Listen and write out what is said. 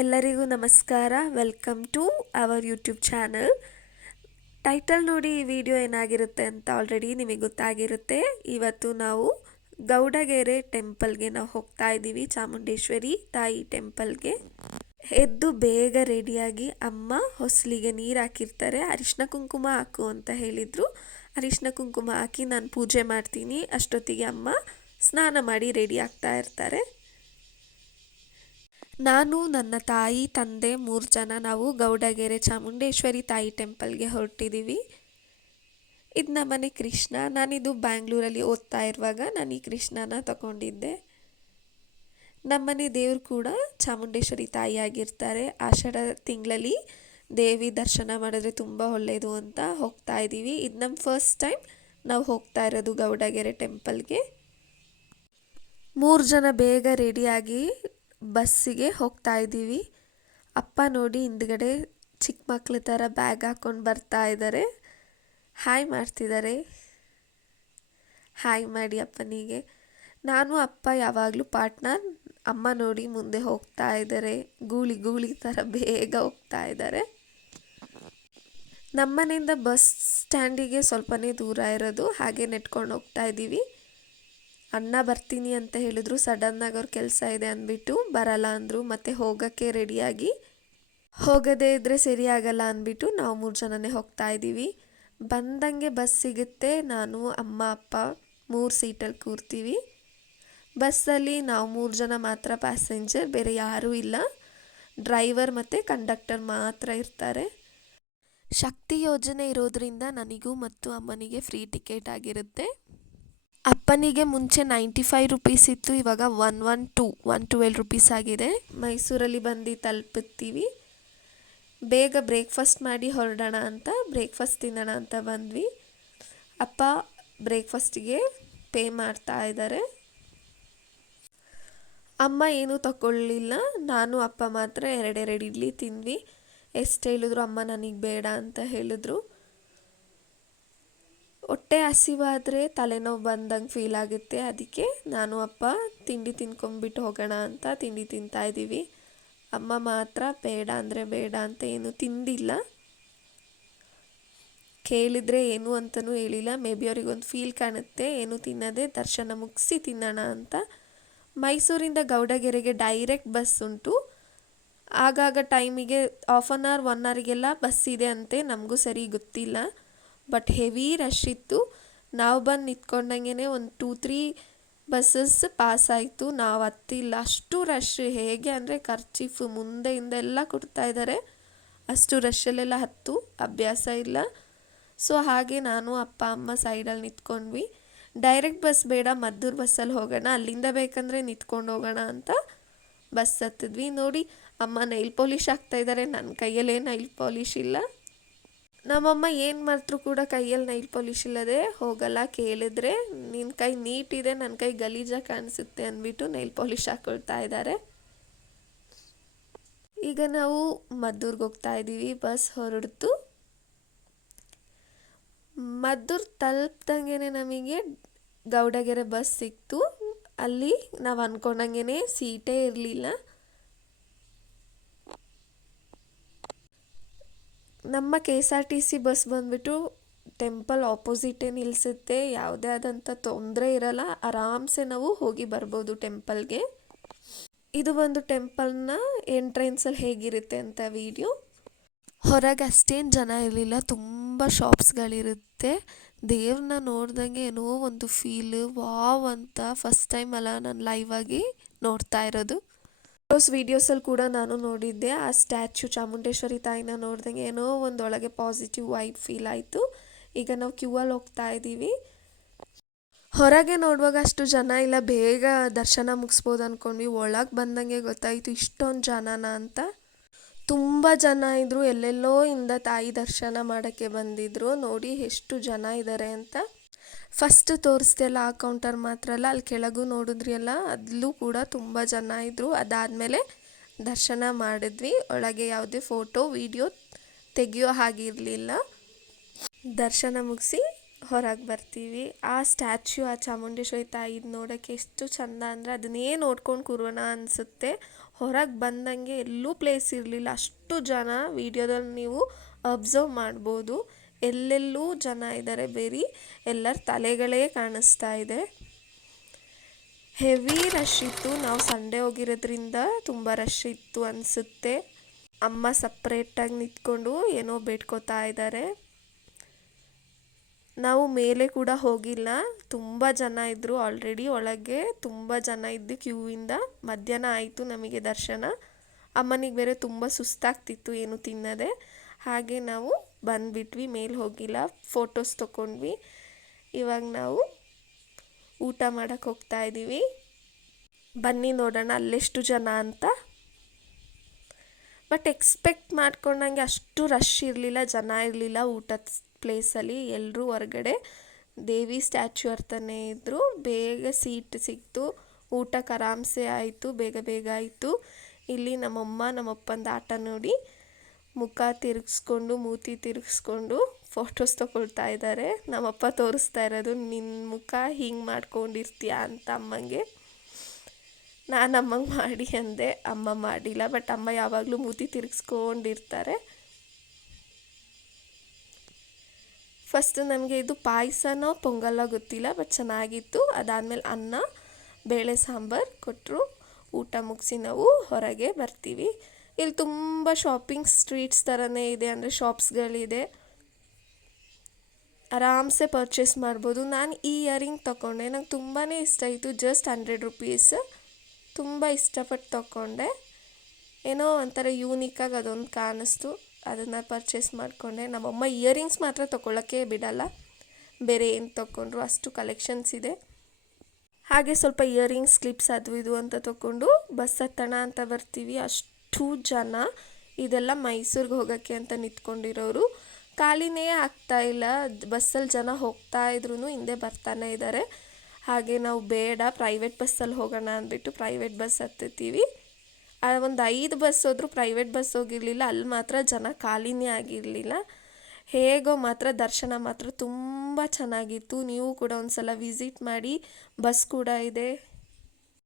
ಎಲ್ಲರಿಗೂ ನಮಸ್ಕಾರ. Welcome to our YouTube channel title ನೋಡಿ ಈ ವಿಡಿಯೋ ಏನಾಗಿರುತ್ತೆ ಅಂತ ಆಲ್ರೆಡಿ ನಿಮಗೆ ಗೊತ್ತಾಗಿರುತ್ತೆ. ಇವತ್ತು ನಾವು ಗೌಡಗೆರೆ ಟೆಂಪಲ್ಗೆ ನಾವು ಹೋಗ್ತಾ ಇದ್ದೀವಿ. ಚಾಮುಂಡೇಶ್ವರಿ ತಾಯಿ ಟೆಂಪಲ್ಗೆ ಎದ್ದು ಬೇಗ ರೆಡಿಯಾಗಿ ಅಮ್ಮ ಹೊಸಲಿಗೆ ನೀರು ಹಾಕಿರ್ತಾರೆ. ಅರಿಶಿನ ಕುಂಕುಮ ಹಾಕು ಅಂತ ಹೇಳಿದರು. ಅರಿಶಿನ ಕುಂಕುಮ ಹಾಕಿ ನಾನು ಪೂಜೆ ಮಾಡ್ತೀನಿ. ಅಷ್ಟೊತ್ತಿಗೆ ಅಮ್ಮ ಸ್ನಾನ ಮಾಡಿ ರೆಡಿ ಆಗ್ತಾ ಇರ್ತಾರೆ. ನಾನು, ನನ್ನ ತಾಯಿ, ತಂದೆ ಮೂರು ಜನ ನಾವು ಗೌಡಗೆರೆ ಚಾಮುಂಡೇಶ್ವರಿ ತಾಯಿ ಟೆಂಪಲ್ಗೆ ಹೊರಟಿದ್ದೀವಿ ಇದು ನಮ್ಮನೆ ಕೃಷ್ಣ. ನಾನಿದು ಬ್ಯಾಂಗ್ಳೂರಲ್ಲಿ ಓದ್ತಾ ಇರುವಾಗ ನಾನು ಈ ಕೃಷ್ಣನ ತಗೊಂಡಿದ್ದೆ. ನಮ್ಮನೆ ದೇವರು ಕೂಡ ಚಾಮುಂಡೇಶ್ವರಿ ತಾಯಿ ಆಗಿರ್ತಾರೆ. ಆಷಾಢ ತಿಂಗಳಲ್ಲಿ ದೇವಿ ದರ್ಶನ ಮಾಡಿದ್ರೆ ತುಂಬ ಒಳ್ಳೆಯದು ಅಂತ ಹೋಗ್ತಾ ಇದ್ದೀವಿ ಇದು ನಮ್ಮ ಫಸ್ಟ್ ಟೈಮ್ ನಾವು ಹೋಗ್ತಾ ಇರೋದು ಗೌಡಗೆರೆ ಟೆಂಪಲ್ಗೆ. ಮೂರು ಜನ ಬೇಗ ರೆಡಿಯಾಗಿ ಬಸ್ಸಿಗೆ ಹೋಗ್ತಾ ಇದ್ದೀವಿ. ಅಪ್ಪ ನೋಡಿ ಹಿಂದ್ಗಡೆ ಚಿಕ್ಕ ಮಕ್ಳ ಥರ ಬ್ಯಾಗ್ ಹಾಕ್ಕೊಂಡು ಬರ್ತಾ ಇದ್ದಾರೆ. ಹಾಯ್ ಮಾಡ್ತಿದ್ದಾರೆ. ಹಾಯ್ ಮಾಡಿ ಅಪ್ಪನಿಗೆ. ನಾನು, ಅಪ್ಪ ಯಾವಾಗಲೂ ಪಾರ್ಟ್ನರ್ ಅಮ್ಮ ನೋಡಿ ಮುಂದೆ ಹೋಗ್ತಾ ಇದ್ದಾರೆ. ಗೂಳಿ ಗೂಳಿ ಥರ ಬೇಗ ಹೋಗ್ತಾ ಇದ್ದಾರೆ. ನಮ್ಮನೆಯಿಂದ ಬಸ್ ಸ್ಟ್ಯಾಂಡಿಗೆ ಸ್ವಲ್ಪನೇ ದೂರ ಇರೋದು. ಹಾಗೆ ನೆಟ್ಕೊಂಡು ಹೋಗ್ತಾ ಇದ್ದೀವಿ. ಅಣ್ಣ ಬರ್ತೀನಿ ಅಂತ ಹೇಳಿದ್ರು. ಸಡನ್ನಾಗಿ ಅವ್ರ ಕೆಲಸ ಇದೆ ಅಂದ್ಬಿಟ್ಟು ಬರಲ್ಲ ಅಂದರು. ಮತ್ತು ಹೋಗೋಕ್ಕೆ ರೆಡಿಯಾಗಿ ಹೋಗದೇ ಇದ್ದರೆ ಸರಿ ಅಂದ್ಬಿಟ್ಟು ನಾವು ಮೂರು ಜನನೇ ಹೋಗ್ತಾ ಇದ್ದೀವಿ. ಬಂದಂಗೆ ಬಸ್ ಸಿಗುತ್ತೆ. ನಾನು, ಅಮ್ಮ, ಅಪ್ಪ ಮೂರು ಸೀಟಲ್ಲಿ ಕೂರ್ತೀವಿ. ಬಸ್ಸಲ್ಲಿ ನಾವು ಮೂರು ಜನ ಮಾತ್ರ ಪ್ಯಾಸೆಂಜರ್ ಬೇರೆ ಯಾರೂ ಇಲ್ಲ. ಡ್ರೈವರ್ ಮತ್ತು ಕಂಡಕ್ಟರ್ ಮಾತ್ರ ಇರ್ತಾರೆ. ಶಕ್ತಿ ಯೋಜನೆ ಇರೋದ್ರಿಂದ ನನಗೂ ಮತ್ತು ಅಮ್ಮನಿಗೆ ಫ್ರೀ ಟಿಕೆಟ್ ಆಗಿರುತ್ತೆ. ಅಪ್ಪನಿಗೆ ಮುಂಚೆ ನೈಂಟಿ ಫೈವ್ ರುಪೀಸ್ ಇತ್ತು, ಇವಾಗ one one two one twelve rupees ಆಗಿದೆ. ಮೈಸೂರಲ್ಲಿ ಬಂದು ತಲುಪುತ್ತೀವಿ. ಬೇಗ ಬ್ರೇಕ್ಫಾಸ್ಟ್ ಮಾಡಿ ಹೊರಡೋಣ ಅಂತ ಬ್ರೇಕ್ಫಾಸ್ಟ್ ತಿನ್ನೋಣ ಅಂತ ಬಂದ್ವಿ. ಅಪ್ಪ ಬ್ರೇಕ್ಫಾಸ್ಟಿಗೆ ಪೇ ಮಾಡ್ತಾ ಇದ್ದಾರೆ. ಅಮ್ಮ ಏನೂ ತಗೊಳ್ಳಿಲ್ಲ. ನಾನು, ಅಪ್ಪ ಮಾತ್ರ ಎರಡೆರಡು ಇಡ್ಲಿ ತಿಂದ್ವಿ. ಎಷ್ಟು ಹೇಳಿದ್ರು ಅಮ್ಮ ನನಗೆ ಬೇಡ ಅಂತ ಹೇಳಿದ್ರು. ಹೊಟ್ಟೆ ಹಸಿವಾದರೆ ತಲೆನೋವು ಬಂದಂಗೆ ಫೀಲ್ ಆಗುತ್ತೆ. ಅದಕ್ಕೆ ನಾನು, ಅಪ್ಪ, ತಿಂಡಿ ತಿನ್ಕೊಂಬಿಟ್ಟು ಹೋಗೋಣ ಅಂತ ತಿಂಡಿ ತಿಂತಾ ಇದ್ದೀವಿ ಅಮ್ಮ ಮಾತ್ರ ಬೇಡ ಅಂದರೆ ಬೇಡ ಅಂತ ಏನು ತಿಂದಿಲ್ಲ. ಕೇಳಿದರೆ ಏನು ಅಂತಲೂ ಹೇಳಿಲ್ಲ. ಮೇ ಬಿ ಅವ್ರಿಗೊಂದು ಫೀಲ್ ಕಾಣುತ್ತೆ. ಏನು ತಿನ್ನದೆ ದರ್ಶನ ಮುಗಿಸಿ ತಿನ್ನೋಣ ಅಂತ. ಮೈಸೂರಿಂದ ಗೌಡಗೆರೆಗೆ ಡೈರೆಕ್ಟ್ ಬಸ್ ಉಂಟು. ಆಗಾಗ ಟೈಮಿಗೆ ಹಾಫ್ ಆನ್ ಅವರ್ ಒನ್ ಅವರಿಗೆಲ್ಲ ಬಸ್ ಇದೆ ಅಂತೆ. ನಮಗೂ ಸರಿ ಗೊತ್ತಿಲ್ಲ. ಬಟ್ ಹೆವಿ ರಶ್ ಇತ್ತು. ನಾವು ಬಂದು ನಿಂತ್ಕೊಂಡಂಗೆ ಒಂದು ಟೂ ತ್ರೀ ಬಸ್ಸಸ್ ಪಾಸ್ ಆಯಿತು. ನಾವು ಹತ್ತಿಲ್ಲ. ಅಷ್ಟು ರಶ್ ಹೇಗೆ ಅಂದರೆ ಖರ್ಚೀಫು ಮುಂದೆ ಹಿಂದೆ ಎಲ್ಲ ಕೊಡ್ತಾ ಇದ್ದಾರೆ ಅಷ್ಟು ರಶಲ್ಲೆಲ್ಲ ಹತ್ತು. ಅಭ್ಯಾಸ ಇಲ್ಲ. ಸೊ ಹಾಗೆ ನಾನು ಅಪ್ಪ, ಅಮ್ಮ ಸೈಡಲ್ಲಿ ನಿಂತ್ಕೊಂಡ್ವಿ. ಡೈರೆಕ್ಟ್ ಬಸ್ ಬೇಡ, ಮದ್ದೂರು ಬಸ್ಸಲ್ಲಿ ಹೋಗೋಣ. ಅಲ್ಲಿಂದ ಬೇಕಂದರೆ ನಿಂತ್ಕೊಂಡು ಹೋಗೋಣ ಅಂತ ಬಸ್ ಹತ್ತಿದ್ವಿ. ನೋಡಿ, ಅಮ್ಮ ನೈಲ್ ಪಾಲಿಶ್ ಹಾಕ್ತಾ ಇದ್ದಾರೆ ನನ್ನ ಕೈಯಲ್ಲೇ ನೈಲ್ ಪಾಲಿಶ್ ಇಲ್ಲ. ನಮ್ಮಮ್ಮ ಏನು ಮಾಡ್ತರೂ ಕೂಡ ಕೈಯಲ್ಲಿ ನೈಲ್ ಪಾಲಿಶ್ ಇಲ್ಲದೆ ಹೋಗಲ್ಲ, ಕೇಳಿದ್ರೆ ನಿನ್ನ ಕೈ ನೀಟಿದೆ ನನ್ನ ಕೈ ಗಲೀಜಾಗಿ ಕಾಣಿಸುತ್ತೆ ಅಂದ್ಬಿಟ್ಟು ನೈಲ್ ಪಾಲಿಶ್ ಹಾಕೊಳ್ತಾ ಇದ್ದಾರೆ ಈಗ ನಾವು ಮದ್ದೂರ್ಗೆ ಹೋಗ್ತಾ ಇದ್ದೀವಿ ಬಸ್ ಹೊರಡ್ತು. ಮದ್ದೂರು ತಲುಪ್ದಂಗೆ ನಮಗೆ ಗೌಡಗೆರೆ ಬಸ್ ಸಿಕ್ತು. ಅಲ್ಲಿ ನಾವು ಅಂದ್ಕೊಂಡಂಗೆ ಸೀಟೇ ಇರಲಿಲ್ಲ. ನಮ್ಮ K S R T C bus ಬಂದುಬಿಟ್ಟು ಟೆಂಪಲ್ ಆಪೋಸಿಟೇ ನಿಲ್ಲಿಸುತ್ತೆ ಯಾವುದೇ ಆದಂಥ ತೊಂದರೆ ಇರಲ್ಲ, ಆರಾಮ್ಸೆ ನಾವು ಹೋಗಿ ಬರ್ಬೋದು ಟೆಂಪಲ್ಗೆ. ಇದು ಒಂದು ಟೆಂಪಲ್ನ ಎಂಟ್ರೆನ್ಸಲ್ಲಿ ಹೇಗಿರುತ್ತೆ ಅಂತ ವಿಡಿಯೋ. ಹೊರಗೆ ಅಷ್ಟೇನು ಜನ ಇರಲಿಲ್ಲ, ತುಂಬ ಶಾಪ್ಸ್ಗಳಿರುತ್ತೆ. ದೇವ್ರನ್ನ ನೋಡ್ದಂಗೆ ಏನೋ ಒಂದು ಫೀಲ್, ವಾವ್ ಅಂತ ಫಸ್ಟ್ ಟೈಮ್ ಅಲ್ಲ ನಾನು ಲೈವ್ ಆಗಿ ನೋಡ್ತಾ ಇರೋದು. ಫೋಟೋಸ್ ವೀಡಿಯೋಸಲ್ಲಿ ಕೂಡ ನಾನು ನೋಡಿದ್ದೆ. ಆ ಸ್ಟ್ಯಾಚ್ಯೂ ಚಾಮುಂಡೇಶ್ವರಿ ತಾಯಿನ ನೋಡ್ದಂಗೆ ಏನೋ ಒಂದೊಳಗೆ ಪಾಸಿಟಿವ್ ವೈಬ್ ಫೀಲ್ ಆಯಿತು. ಈಗ ನಾವು ಕ್ಯೂ ಅಲ್ಲಿ ಹೋಗ್ತಾ ಇದ್ದೀವಿ. ಹೊರಗೆ ನೋಡುವಾಗ ಅಷ್ಟು ಜನ ಇಲ್ಲ. ಬೇಗ ದರ್ಶನ ಮುಗಿಸ್ಬೋದು ಅಂದ್ಕೊಂಡ್ವಿ ಒಳಗೆ ಬಂದಂಗೆ ಗೊತ್ತಾಯಿತು ಇಷ್ಟೊಂದು ಜನನ ಅಂತ. ತುಂಬ ಜನ ಇದ್ದರು ಎಲ್ಲೆಲ್ಲೋ ಇಂದ ತಾಯಿ ದರ್ಶನ ಮಾಡೋಕ್ಕೆ ಬಂದಿದ್ರು. ನೋಡಿ ಎಷ್ಟು ಜನ ಇದ್ದಾರೆ ಅಂತ. ಫಸ್ಟ್ ತೋರಿಸ್ದೆಲ್ಲ ಆ ಕೌಂಟರ್ ಮಾತ್ರ ಅಲ್ಲ, ಅಲ್ಲಿ ಕೆಳಗೂ ನೋಡಿದ್ರಿ ಅಲ್ಲ ಅಲ್ಲೂ ಕೂಡ ತುಂಬ ಜನ ಇದ್ದರು ಅದಾದಮೇಲೆ ದರ್ಶನ ಮಾಡಿದ್ವಿ. ಒಳಗೆ ಯಾವುದೇ ಫೋಟೋ ವಿಡಿಯೋ ತೆಗೆಯೋ ಹಾಗಿರಲಿಲ್ಲ. ದರ್ಶನ ಮುಗಿಸಿ ಹೊರಗೆ ಬರ್ತೀವಿ. ಆ ಸ್ಟ್ಯಾಚ್ಯೂ ಆ ಚಾಮುಂಡೇಶ್ವರಿ ತಾಯಿದು ನೋಡೋಕ್ಕೆ ಎಷ್ಟು ಚಂದ ಅಂದರೆ ಅದನ್ನೇ ನೋಡ್ಕೊಂಡು ಕೂರೋಣ ಅನಿಸುತ್ತೆ. ಹೊರಗೆ ಬಂದಂಗೆ ಎಲ್ಲೂ ಪ್ಲೇಸ್ ಇರಲಿಲ್ಲ. ಅಷ್ಟು ಜನ ವಿಡಿಯೋದಲ್ಲಿ ನೀವು ಅಬ್ಸರ್ವ್ ಮಾಡ್ಬೋದು. ಎಲ್ಲೆಲ್ಲೂ ಜನ ಇದ್ದಾರೆ ಬೇರೆ. ಎಲ್ಲರ ತಲೆಗಳೇ ಕಾಣಿಸ್ತಾ ಇದೆ. ಹೆವಿ ರಶ್ ಇತ್ತು. ನಾವು ಸಂಡೇ ಹೋಗಿರೋದ್ರಿಂದ ತುಂಬ ರಶ್ ಇತ್ತು ಅನಿಸುತ್ತೆ. ಅಮ್ಮ ಸಪ್ರೇಟಾಗಿ ನಿಂತ್ಕೊಂಡು ಏನೋ ಬೇಡ್ಕೋತಾ ಇದ್ದಾರೆ ನಾವು ಮೇಲೆ ಕೂಡ ಹೋಗಿಲ್ಲ. ತುಂಬ ಜನ ಇದ್ದರು ಆಲ್ರೆಡಿ ಒಳಗೆ. ತುಂಬ ಜನ ಇದ್ದು ಕ್ಯೂವಿಂದ ಮಧ್ಯಾಹ್ನ ಆಯಿತು ನಮಗೆ ದರ್ಶನ. ಅಮ್ಮನಿಗೆ ಬೇರೆ ತುಂಬ ಸುಸ್ತಾಗ್ತಿತ್ತು, ಏನು ತಿನ್ನದೆ. ಹಾಗೆ ನಾವು ಬಂದುಬಿಟ್ವಿ, ಮೇಲೆ ಹೋಗಿಲ್ಲ ಫೋಟೋಸ್ ತೊಗೊಂಡ್ವಿ ಇವಾಗ ನಾವು ಊಟ ಮಾಡೋಕ್ಕೆ ಹೋಗ್ತಾ ಇದ್ದೀವಿ ಬನ್ನಿ ನೋಡೋಣ ಅಲ್ಲೆಷ್ಟು ಜನ ಅಂತ. ಬಟ್ ಎಕ್ಸ್ಪೆಕ್ಟ್ ಮಾಡ್ಕೊಂಡಂಗೆ ಅಷ್ಟು ರಶ್ ಇರಲಿಲ್ಲ, ಜನ ಇರಲಿಲ್ಲ ಊಟದ ಪ್ಲೇಸಲ್ಲಿ ಎಲ್ಲರೂ ಹೊರಗಡೆ ದೇವಿ ಸ್ಟ್ಯಾಚ್ಯೂ ಹತ್ರನೇ ಇದ್ದರು ಬೇಗ ಸೀಟ್ ಸಿಕ್ತು. ಊಟಕ್ಕೆ ಆರಾಮ್ಸೆ ಆಯಿತು, ಬೇಗ ಬೇಗ ಆಯಿತು. ಇಲ್ಲಿ ನಮ್ಮಮ್ಮ, ನಮ್ಮಪ್ಪಂದು ಆಟ ನೋಡಿ. ಮುಖ ತಿರುಗಿಸ್ಕೊಂಡು, ಮೂತಿ ತಿರುಗಿಸ್ಕೊಂಡು ಫೋಟೋಸ್ ತೊಗೊಳ್ತಾ ಇದ್ದಾರೆ ನಮ್ಮಪ್ಪ ತೋರಿಸ್ತಾ ಇರೋದು ನಿನ್ನ ಮುಖ ಹಿಂಗೆ ಮಾಡ್ಕೊಂಡಿರ್ತೀಯ? ಅಂತ ಅಮ್ಮಂಗೆ. ನಾನು ಅಮ್ಮಂಗೆ ಮಾಡಿ ಅಂದೆ, ಅಮ್ಮ ಮಾಡಿಲ್ಲ ಬಟ್ ಅಮ್ಮ ಯಾವಾಗಲೂ ಮೂತಿ ತಿರುಗಿಸ್ಕೊಂಡಿರ್ತಾರೆ. ಫಸ್ಟ್ ನಮಗೆ ಇದು ಪಾಯಸನೋ ಪೊಂಗಲ್ಲ ಗೊತ್ತಿಲ್ಲ ಬಟ್ ಚೆನ್ನಾಗಿತ್ತು. ಅದಾದಮೇಲೆ ಅನ್ನ, ಬೇಳೆ ಸಾಂಬಾರು ಕೊಟ್ಟರು ಊಟ ಮುಗಿಸಿ ನಾವು ಹೊರಗೆ ಬರ್ತೀವಿ. ಇಲ್ಲಿ ತುಂಬ ಶಾಪಿಂಗ್ ಸ್ಟ್ರೀಟ್ಸ್ ಥರನೇ ಇದೆ, ಅಂದರೆ ಶಾಪ್ಸ್ಗಳಿದೆ ಆರಾಮ್ಸೆ ಪರ್ಚೇಸ್ ಮಾಡ್ಬೋದು. ನಾನು ಈ ಇಯರಿಂಗ್ ತೊಗೊಂಡೆ ನಂಗೆ ತುಂಬಾ ಇಷ್ಟ ಆಯಿತು. ಜಸ್ಟ್ ಹಂಡ್ರೆಡ್ ರುಪೀಸ್ ತುಂಬ ಇಷ್ಟಪಟ್ಟು ತೊಗೊಂಡೆ ಏನೋ ಒಂಥರ ಯೂನಿಕಾಗಿ ಅದೊಂದು ಕಾಣಿಸ್ತು. ಅದನ್ನು ಪರ್ಚೇಸ್ ಮಾಡಿಕೊಂಡೆ. ನಮ್ಮಮ್ಮ ಇಯರಿಂಗ್ಸ್ ಮಾತ್ರ ತೊಗೊಳಕ್ಕೆ ಬಿಡಲ್ಲ. ಬೇರೆ ಏನು ತೊಗೊಂಡ್ರು ಅಷ್ಟು ಕಲೆಕ್ಷನ್ಸ್ ಇದೆ. ಹಾಗೆ ಸ್ವಲ್ಪ ಇಯರಿಂಗ್ಸ್ ಕ್ಲಿಪ್ಸ್ ಅದು ಇದು ಅಂತ ತೊಗೊಂಡು ಬಸ್ ಹತ್ತಣ ಅಂತ ಬರ್ತೀವಿ. ಅಷ್ಟು ಜನ ಇದೆಲ್ಲ ಮೈಸೂರಿಗೆ ಹೋಗೋಕ್ಕೆ ಅಂತ ನಿಂತ್ಕೊಂಡಿರೋರು. ಖಾಲಿನೇ ಆಗ್ತಾ ಇಲ್ಲ. ಬಸ್ಸಲ್ಲಿ ಜನ ಹೋಗ್ತಾ ಇದ್ರೂ ಹಿಂದೆ ಬರ್ತಾನೆ ಇದ್ದಾರೆ ಹಾಗೆ ನಾವು ಬೇಡ ಪ್ರೈವೇಟ್ ಬಸ್ಸಲ್ಲಿ ಹೋಗೋಣ ಅಂದ್ಬಿಟ್ಟು ಪ್ರೈವೇಟ್ ಬಸ್ ಹತ್ತುತ್ತೀವಿ. ಒಂದು ಐದು ಬಸ್ ಹೋದರೂ ಪ್ರೈವೇಟ್ ಬಸ್ ಹೋಗಿರಲಿಲ್ಲ. ಅಲ್ಲಿ ಮಾತ್ರ ಜನ ಖಾಲಿನೇ ಆಗಿರಲಿಲ್ಲ. ಹೇಗೋ ಮಾತ್ರ ದರ್ಶನ ಮಾತ್ರ ತುಂಬ ಚೆನ್ನಾಗಿತ್ತು. ನೀವು ಕೂಡ ಒಂದು ಸಲ ವಿಸಿಟ್ ಮಾಡಿ, ಬಸ್ ಕೂಡ ಇದೆ.